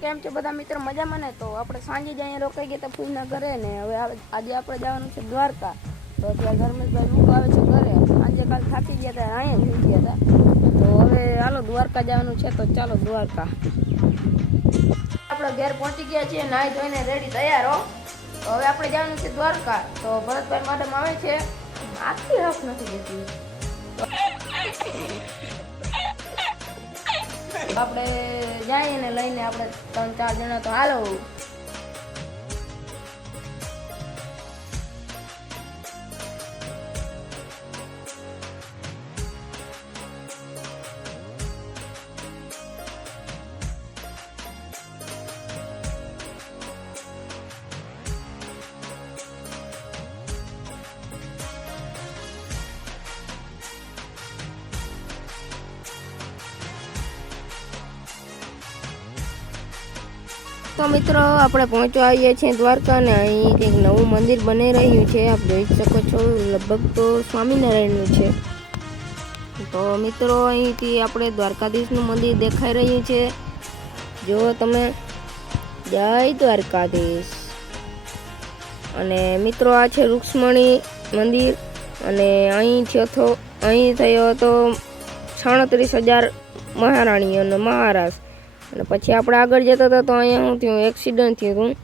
કેમ છે બધા મિત્રો? મજામાં ને? તો આપણે સાંજે જ અહીંયા રોકાઈ ગયા તો ફૂલના ઘરે ને હવે આજે આપણે જવાનું છે દ્વારકા. તો અત્યારે ધર્મેશભાઈ મૂકો આવે છે ઘરે. સાંજે કાલ થાકી ગયા હતા, અહીંયા જ ગયા હતા. તો હવે હાલો દ્વારકા જવાનું છે, તો ચાલો દ્વારકા. આપણે ઘેર પહોંચી ગયા છીએ, નાહી ધોઈને રેડી તૈયાર, હો. હવે આપણે જવાનું છે દ્વારકા. તો ભરતભાઈ મેડમ આવે છે. આખી હફ નથી જતી. આપણે જઈએ ને લઈને આપણે ત્રણ ચાર જણા તો હાલો. તો મિત્રો, આપણે પહોંચવા આવીએ છીએ દ્વારકા ને અહીં કંઈક નવું મંદિર બની રહ્યું છે. આપ જોઈ શકો છો, લગભગ તો સ્વામિનારાયણનું છે. તો મિત્રો, અહીંથી આપણે દ્વારકાધીશનું મંદિર દેખાઈ રહ્યું છે. જો તમે જય દ્વારકાધીશ. અને મિત્રો, આ છે રૂક્ષ્મણી મંદિર અને અહીં થયો હતો અહીં થયો હતો સાડત્રીસ હજાર મહારાણીઓનો મહારાજ. અને પછી આપણે આગળ જતા હતા તો અહીંયા શું થયું? એક્સિડન્ટ થયું હતું.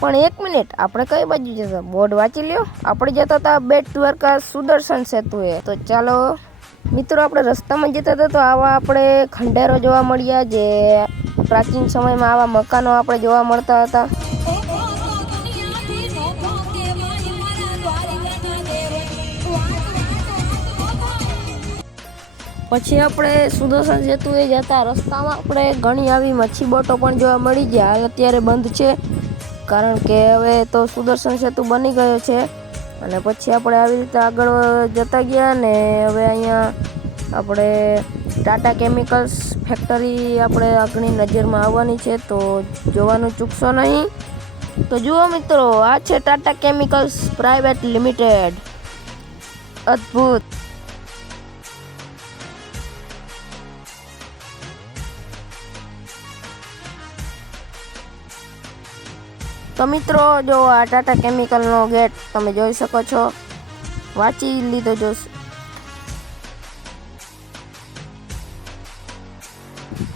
પણ એક મિનિટ, આપણે કઈ બાજુ જતા? બોર્ડ વાંચી લ્યો. આપણે જતા હતા બેટ દ્વારકા સુદર્શન સેતુએ. તો ચાલો, મિત્રો, આપણે રસ્તામાં જતા હતા તો આવા આપણે ખંડેરો જોવા મળ્યા, જે પ્રાચીન સમયમાં આવા મકાનો આપણે જોવા મળતા હતા. પછી આપણે સુદર્શન સેતુએ જતા રસ્તામાં આપણે ઘણી આવી મચ્છી બોટો પણ જોવા મળી ગયા હાલ અત્યારે બંધ છે, કારણ કે હવે તો સુદર્શન સેતુ બની ગયો છે. અને પછી આપણે આવી રીતે આગળ જતા ગયા ને હવે અહીંયા આપણે ટાટા કેમિકલ્સ ફેક્ટરી આપણે આગળની નજરમાં આવવાની છે, તો જોવાનું ચૂકશો નહીં. તો જુઓ મિત્રો, આ છે ટાટા કેમિકલ્સ પ્રાઇવેટ લિમિટેડ. અદ્ભુત. તો મિત્રો, જો આ ટાટા કેમિકલનો ગેટ તમે જોઈ શકો છો. વાંચી લીધો જો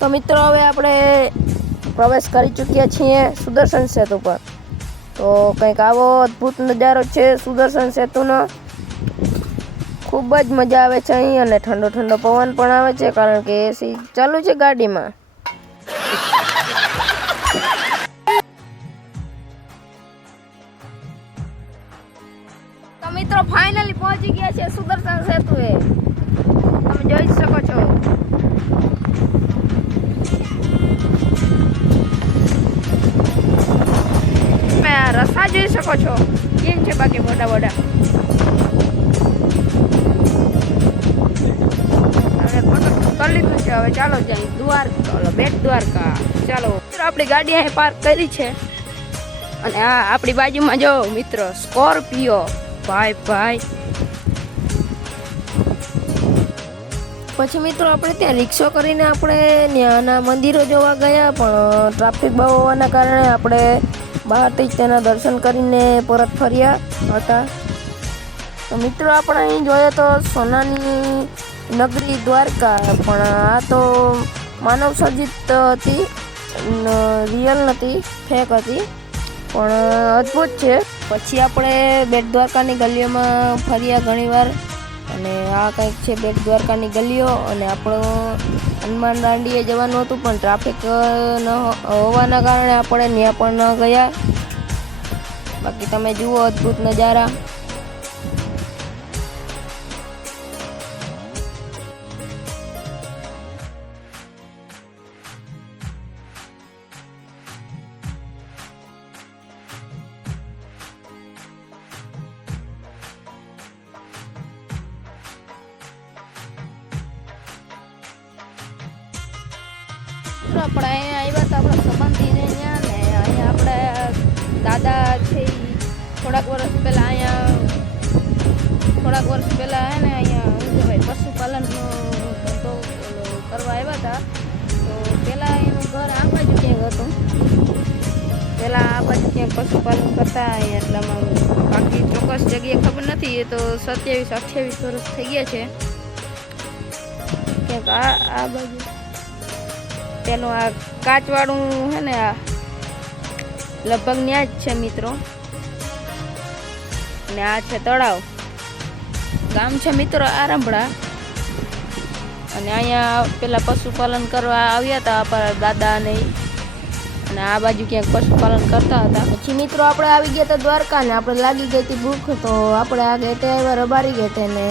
તો મિત્રો, હવે આપણે પ્રવેશ કરી ચૂક્યા છીએ સુદર્શન સેતુ પર. તો કંઈક આવો અદ્ભુત નજારો છે સુદર્શન સેતુનો. ખૂબ જ મજા આવે છે અહીં અને ઠંડો ઠંડો પવન પણ આવે છે કારણ કે એસી ચાલુ છે ગાડીમાં. તો મિત્રો ફાઇનલી પહોંચી ગયા છે સુદર્શન સેતુએ. તમે જોઈ શકો છો. તમે આ રસ્તા જોઈ શકો છો. કેમ છે બાકી મોટા મોટા? કરી લીધું છે. હવે ચાલો જાય દ્વારકા. બેટ દ્વારકા. ચાલો. આપણી ગાડી અહીં પાર્ક કરી છે. અને આ આપણી બાજુમાં જો મિત્રો, સ્કોર્પિયો. ભાઈ ભાઈ પછી મિત્રો આપણે ત્યાં રિક્ષો કરીને આપણે ત્યાંના મંદિરો જોવા ગયા, પણ ટ્રાફિક બહુ હોવાના કારણે આપણે બહારથી જ તેના દર્શન કરીને પરત ફર્યા હતા. તો મિત્રો આપણે અહીં જોઈએ તો સોનાની નગરી દ્વારકા, પણ આ તો માનવ સર્જિત હતી રિયલ નથી ફેક હતી. પણ અદ્ભુત છે. પછી આપણે બેટ દ્વારકાની ગલીઓમાં ફર્યા ઘણીવાર અને આ કંઈક છે બેટ દ્વારકાની ગલીઓ અને આપણો હનુમાન દાંડીએ જવાનું હતું પણ ટ્રાફિક ન હોવાના કારણે આપણે ત્યાં પણ ન ગયા. બાકી તમે જુઓ અદ્ભુત નજારા. આપણે અહીંયા આવ્યા હતા આપણા સંબંધીને ત્યાં ને અહીંયા આપણા દાદા છે થોડાક વર્ષ પહેલાં અહીંયા થોડાક વર્ષ પહેલાં હે ને અહીંયા શું કહેવાય પશુપાલનનો ધંધો કરવા આવ્યા હતા. તો પહેલાં એનું ઘર આ બાજુ ક્યાંક હતું. પહેલાં આ બાજુ ક્યાંક પશુપાલન કરતા એટલામાં બાકી ચોક્કસ જગ્યાએ ખબર નથી. એ તો સત્યાવીસ, અઠ્યાવીસ વર્ષ થઈ ગયા છે. ક્યાંક આ આ બાજુ પેલું આ કાચવાળું હે ને, આ લગભગ ત્યાં જ છે મિત્રો. અને આ છે તળાવ. ગામ છે મિત્રો આરંભડા. અને અહીંયા પેલા પશુપાલન કરવા આવ્યા હતા આપણા દાદા ને અને આ બાજુ ક્યાંક પશુપાલન કરતા હતા. પછી મિત્રો આપણે આવી ગયા હતા દ્વારકા ને આપણે લાગી ગઈ હતી ભૂખ, તો આપણે આ ગેટે આવ્યા, રબારી ગેટે ને.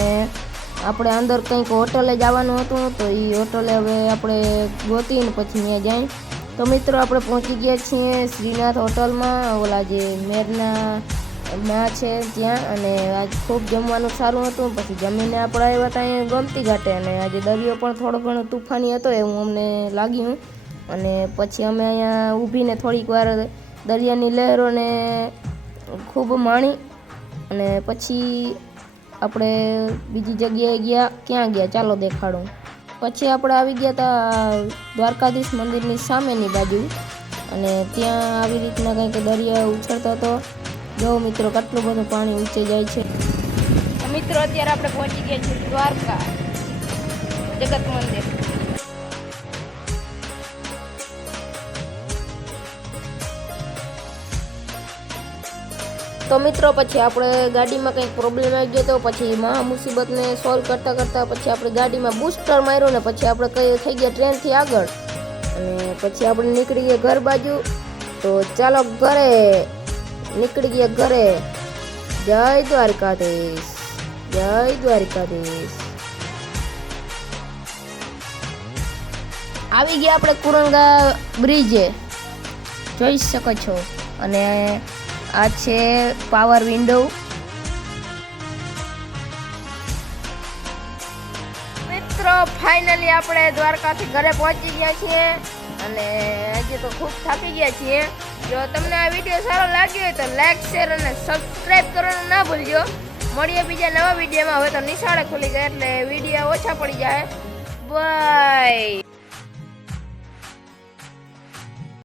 આપણે અંદર કંઈક હોટલે જવાનું હતું, તો એ હોટલે હવે આપણે ગોતીને પછી ત્યાં જાય. તો મિત્રો, આપણે પહોંચી ગયા છીએ શ્રીનાથ હોટલમાં, ઓલા જે મેરના માં છે ત્યાં, અને આજ ખૂબ જમવાનું સારું હતું. પછી જમીને આપણે આવ્યા હતા અહીંયા ગમતી ઘાટે, અને આજે દરિયો પણ થોડો ઘણો તુફાની હતો એવું અમને લાગ્યું. અને પછી અમે અહીંયા ઊભીને થોડીક વાર દરિયાની લહેરોને ખૂબ માણી, અને પછી આપણે બીજી જગ્યાએ ગયા, ક્યાં ગયા? ચાલો દેખાડું. પછી આપણે આવી ગયા હતા દ્વારકાધીશ મંદિરની સામેની બાજુ. અને ત્યાં આવી રીતના કંઈક દરિયા ઉછળતો હતો. જો મિત્રો કેટલું બધું પાણી ઊંચે જાય છે. મિત્રો, અત્યારે આપણે પહોંચી ગયા છીએ દ્વારકા જગત મંદિર. તો મિત્રો, પછી આપણે ગાડીમાં કંઈક પ્રોબ્લેમ આવી ગયો તો પછી મહા મુસીબતને સોલ્વ કરતાં કરતાં પછી આપણે ગાડીમાં બૂસ્ટર માર્યો ને પછી આપણે કઈ થઈ ગયા ટ્રેનથી આગળ. અને પછી આપણે નીકળી ગયા ઘર બાજુ. તો ચાલો ઘરે નીકળી ગયા ઘરે. જય દ્વારકાધીશ. જય દ્વારકાધીશ. આવી ગયા આપણે કુરંગા બ્રિજે જોઈ શકો છો. અને આ છે પાવર વિન્ડો મિત્રો ફાઇનલી આપણે દ્વારકાથી ઘરે પહોંચી ગયા છીએ અને હજી તો ખૂબ થાકી ગયા છીએ. જો તમને આ વીડિયો સારો લાગ્યો હોય તો લાઈક શેર અને સબસ્ક્રાઈબ કરવાનું ના ભૂલજો. મળીએ બીજા નવા વિડીયોમાં. હવે તો નિશાળે ખુલી ગયા એટલે વીડિયો ઓછા પડી જાય. બાય